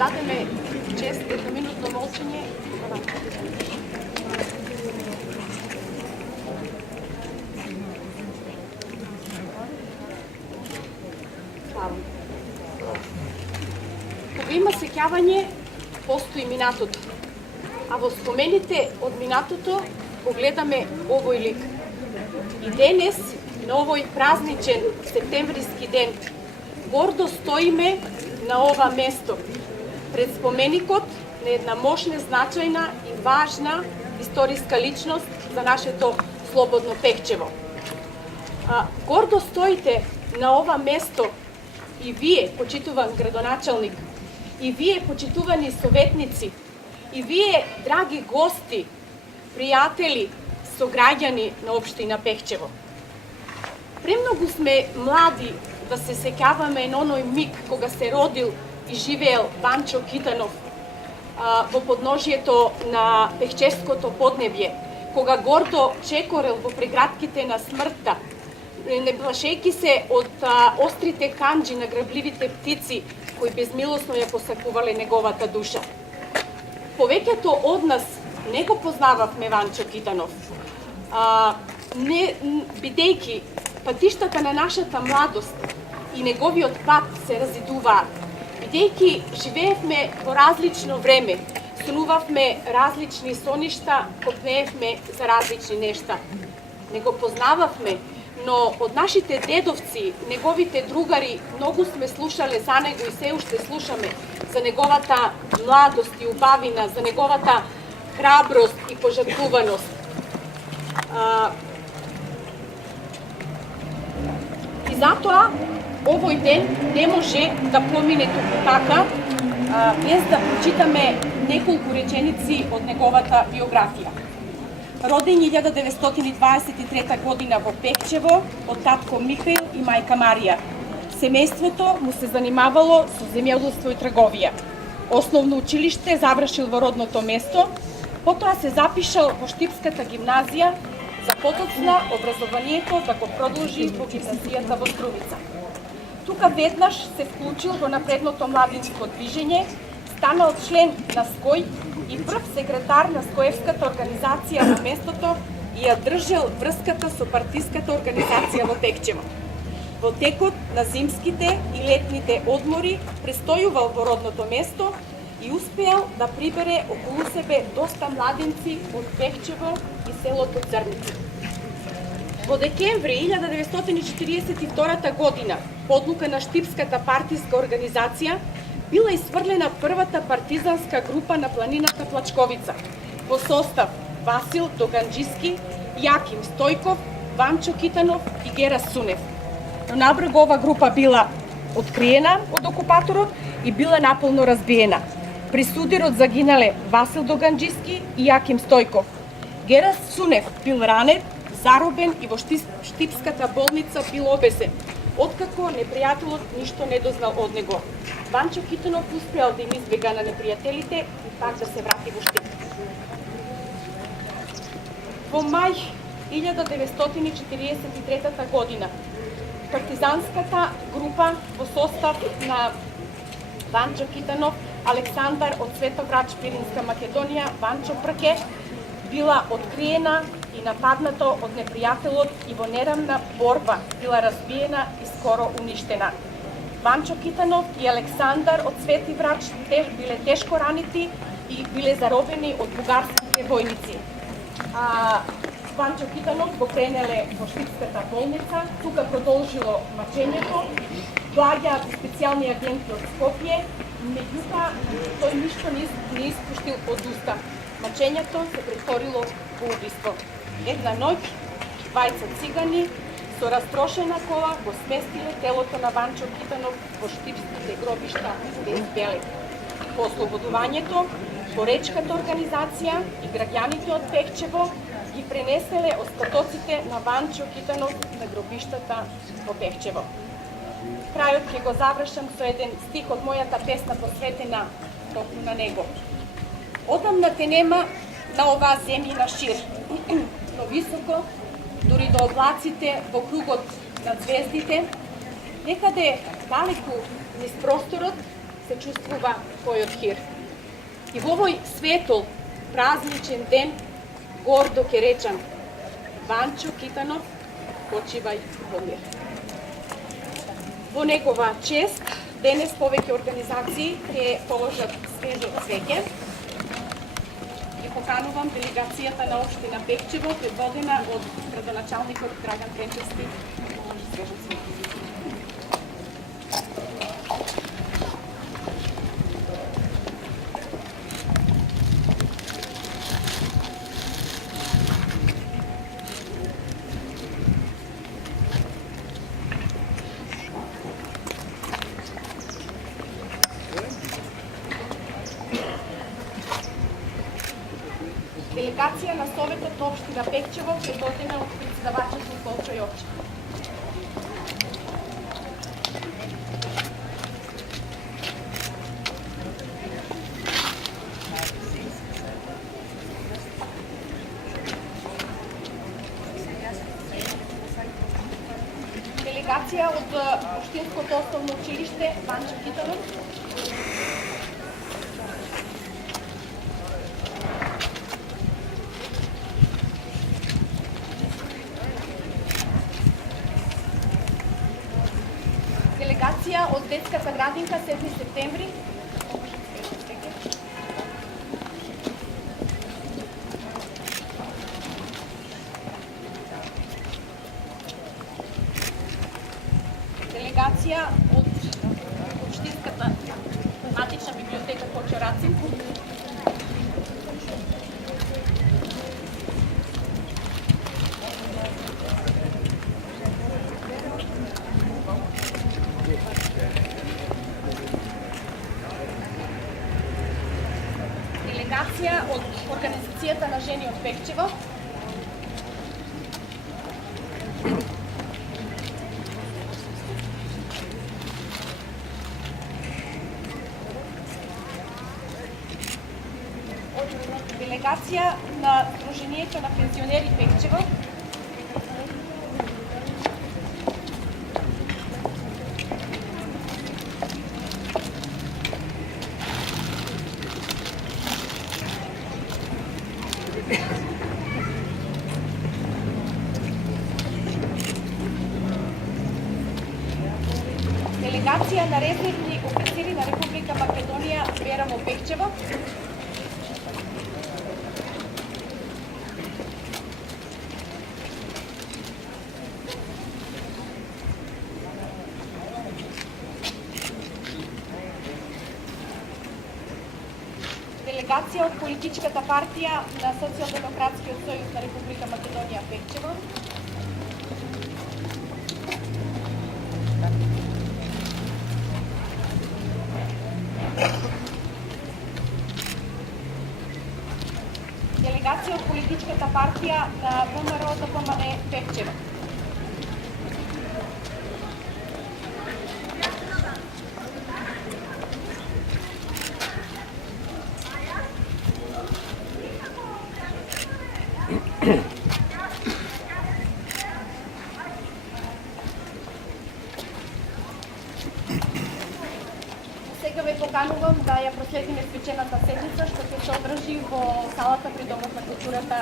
дадеме чест едноминутно молчање. Кога има сеќавање, постои минатото. А во спомените од минатото погледаме овој лик. И денес, на овој празничен септемвриски ден, гордо стоиме на ова место, пред споменикот на една мощна, значајна и важна историска личност за нашето слободно Пехчево. Гордо стоите на ова место и вие, почитуван градоначалник, и вие, почитувани советници, и вие, драги гости, пријатели, сограѓани на општина Пехчево. Премногу сме млади да се сеќаваме на оној миг кога се родил и живеел Ванчо Китанов во подножието на Пехчевското поднебје, кога гордо чекорел во прегратките на смртта, не плашејќи се од острите канџи на грабливите птици кои безмилосно ја посакувале неговата душа. Повеќето од нас не го познававме Ванчо Китанов, бидејќи патиштата на нашата младост и неговиот пат се разидуваат, бидејќи живеевме во различно време, сонувавме различни соништа, копнеевме за различни нешта. Не го познававме, но од нашите дедовци, неговите другари, многу сме слушале за него и се уште слушаме за неговата младост и убавина, за неговата храброст и пожртвуваност. И затоа овој ден не може да помине туку така, без да прочитаме неколку реченици од неговата биографија. Роден 1923 година во Пехчево од татко Михаил и мајка Марија. Семејството му се занимавало со земјоделство и трговија. Основно училиште завршил во родното место, потоа се запишал во Штипската гимназија, за потоцна образованието да го продолжи во гимназијата во Струмица. Тука веднаш се вклучил во напредното младинско движење, станал член на СКОј и прв секретар на Скоевската организација во местото и ја држел врската со партиската организација во Пехчево. Во текот на зимските и летните одмори престојувал во родното место и успеал да прибере околу себе доста младенци од Пехчево и селото Црница. Во декември 1942 година, по одлука на Штипската партиска организација, била изфрлена првата партизанска група на планината Плачковица во состав Васил Доганџиски, Јаким Стојков, Ванчо Китанов и Гера Сунев. Но набрзо ова група била откриена од окупаторот и била наполно разбиена. При судирот загинале Васил Доганџиски и Јаким Стојков. Гера Сунев бил ранет, заробен и во Штипската болница бил обесен, откако непријателот ништо не дознал од него. Ванчо Китанов успеал да им избега на непријателите и пак да се врати во Штип. Во мај 1943 година партизанската група во состав на Ванчо Китанов, Александар од Световрач, Пиринска Македонија, Ванчо Прке, била откриена и нападнато од непријателот и во неравна борба била разбиена и скоро уништена. Ванчо Китанов и Александар од Свети Врач биле тешко ранити и биле заробени од бугарските војници. Ванчо Китанов го кренеле во Штипската болница, тука продолжило мачењето, доаѓаат специјални агенти од Скопје, меѓутоа тој ништо не испуштил од уста. Мачењето се претворило во убиство. Една ноќ, двајца цигани со растрошена кола го сместиле телото на Ванчо Китанов во штипските гробишта без Белек. По ослободувањето, поречката организација и граѓаните од Пехчево ги пренеселе остатоците на Ванчо Китанов на гробиштата во Пехчево. Крајот ќе го завршам со еден стих од мојата песна посветена токму на него. Одамна те нема на оваа земјина шир, но високо, дури до облаците во кругот на звездите, некаде далеку низ просторот се чувствува тој хир. И во овој светол празничен ден гордо ќе речам: Ванчо Китанов, почивај во мир. Во негова чест, денес повеќе организации ќе положат свежо цвеќе. Ја поканувам делегацијата на општина Пекчево, предводена од градоначалникот Драган Тренчевски, да положи свежо цвеќе. Делегација на Советот на општина Пекчево предводена од председавачот Николчо Јовчев. Делегација од Општинското основно училиште Ванчо Китанов. Делегација од детската градинка 7 септември. Делегација од Општинската матична библиотека Кочо Рацин. Делегација од Организацијата на жени од Пекчево. Делегација на Сдруженијето на пензионери Пекчево. Делегација на резервни офицери на Република Македонија Берамо Пекчево. Делегација од Политичката партија на Социјалдемократскиот сојуз на Република Македонија Пекчево. Делегација од Политичката партија на ВМРО ДПМН Пекчево. Сега ве поканувам да ја проследиме свечената седница што ќе се одржи во салата при Домот на културата.